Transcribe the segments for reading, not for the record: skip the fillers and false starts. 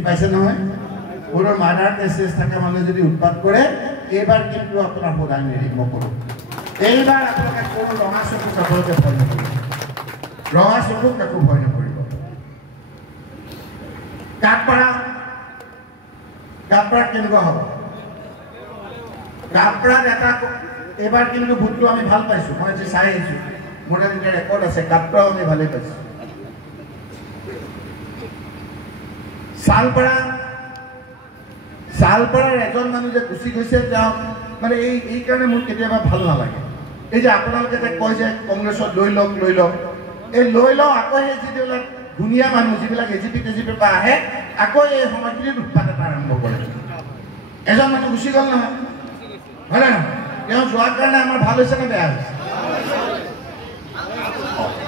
পাইছে নহয় কোনো মাৰ্ডাৰ কেছেছ থাকে মানুহে যদি উৎপাত কৰে এইবাৰ কিন্তু আপোনাৰ প্ৰধান নিৰীক্ষক নকৰো এইবাৰ আপোনালোকে কোনো ৰঙা চকু চাবলৈকে ভয় নকৰিব ৰঙা চকু কাকো ভয় নকৰিব কাপৰা কেনেকুৱা হ'ব কাপৰাত এটা এইবাৰ কিন্তু ভোটটো আমি ভাল পাইছোঁ মই যে চাই আহিছোঁ মোৰ তাত এটা ৰেকৰ্ড আছে কাপৰাও আমি ভালেই পাইছোঁ শালপাৰাৰ এজন মানুহ যে গুচি গৈছে তেওঁ মানে এই কাৰণে মোৰ কেতিয়াবা ভাল নালাগে এই যে আপোনালোকে যে কয় যে কংগ্ৰেছত লৈ লওক এই লৈ লওঁ আকৌ সেই যিবিলাক ধুনীয়া মানুহ যিবিলাক এজিপি পৰা আহে আকৌ এই সময়খিনিত উৎপাত এটা আৰম্ভ কৰে এজন মানুহ গুচি গ'ল নহয় হয় নহয় তেওঁ যোৱাৰ কাৰণে আমাৰ ভাল হৈছে নে বেয়া হৈছে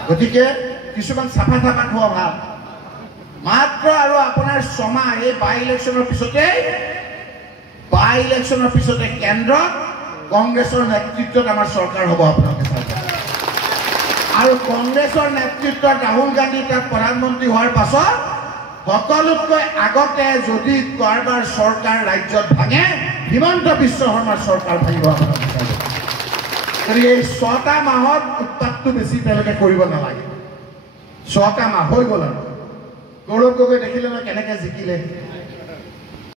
গতিকে কিছুমান চাফা খোৱা ভাল মাত্ৰ আৰু আপোনাৰ ছমাহ এই বাই ইলেকশ্যনৰ পিছতে কেন্দ্ৰত কংগ্ৰেছৰ নেতৃত্বত আমাৰ চৰকাৰ হ'ব আপোনালোকে চাই আৰু কংগ্ৰেছৰ নেতৃত্বত ৰাহুল গান্ধী তাত প্ৰধানমন্ত্ৰী হোৱাৰ পাছত সকলোতকৈ আগতে যদি কাৰোবাৰ চৰকাৰ ৰাজ্যত ভাঙে হিমন্ত বিশ্ব শৰ্মাৰ চৰকাৰ ভাঙিব আপোনালোকে চাই গতিকে এই 6টা মাহত উৎপাতটো বেছি তেওঁলোকে কৰিব নালাগে 6টা মাহ হৈ গ'ল আৰু গৌৰৱ গগৈ দেখিলে কেনেকৈ জিকিলে